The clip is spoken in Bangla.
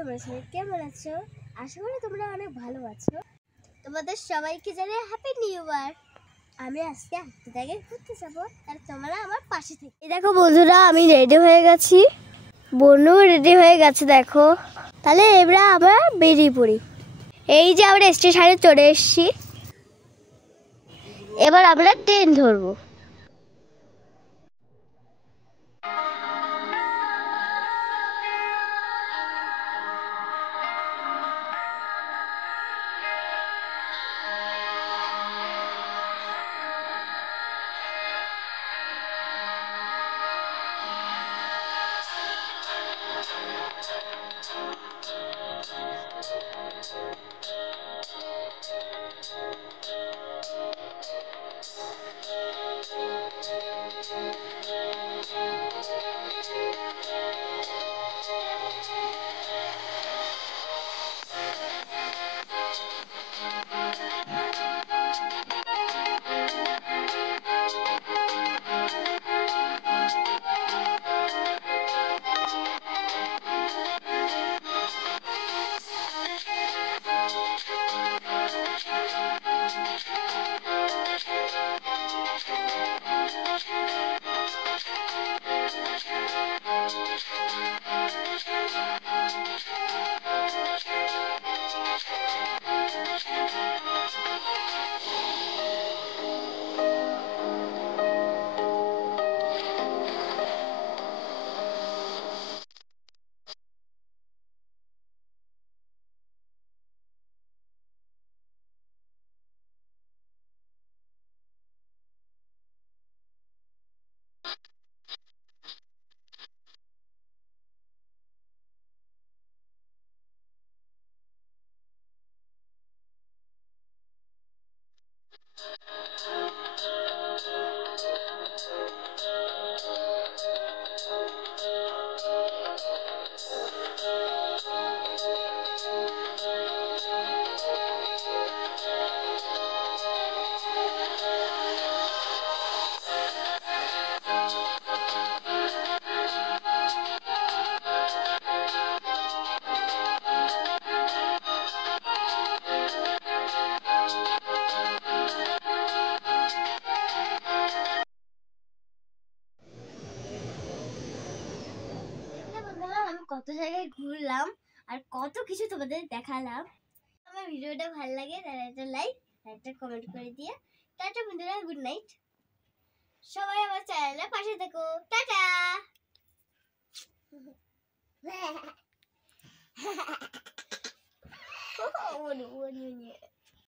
তোমরা সবাই কেমন আছো? আশা করি তোমরা অনেক ভালো আছো। তোমাদের সবাইকে জানাই হ্যাপি নিউ ইয়ার। আমি আজকে একটা জায়গায় ঘুরতে যাবো, আর তোমরা আমার পাশে থেকে। এই দেখো বন্ধুরা, আমি রেডি হয়ে গেছি, বনু রেডি হয়ে গেছে। দেখো, তাহলে এবার আমরা বেরিয়ে পড়ি। এই যে আমরা স্টেশনে চলে এসেছি, এবার আমরা ট্রেন ধরবো। আমি কত জায়গায় ঘুরলাম আর কত কিছু তোমাদের দেখালাম। আমার ভিডিওটা ভালো লাগে তাহলে একটা লাইক, একটা কমেন্ট করে দিয়ে। টাটা বন্ধুরা, গুড নাইট। সবাই আমার চ্যানেলের পাশে থেকো। টাটা।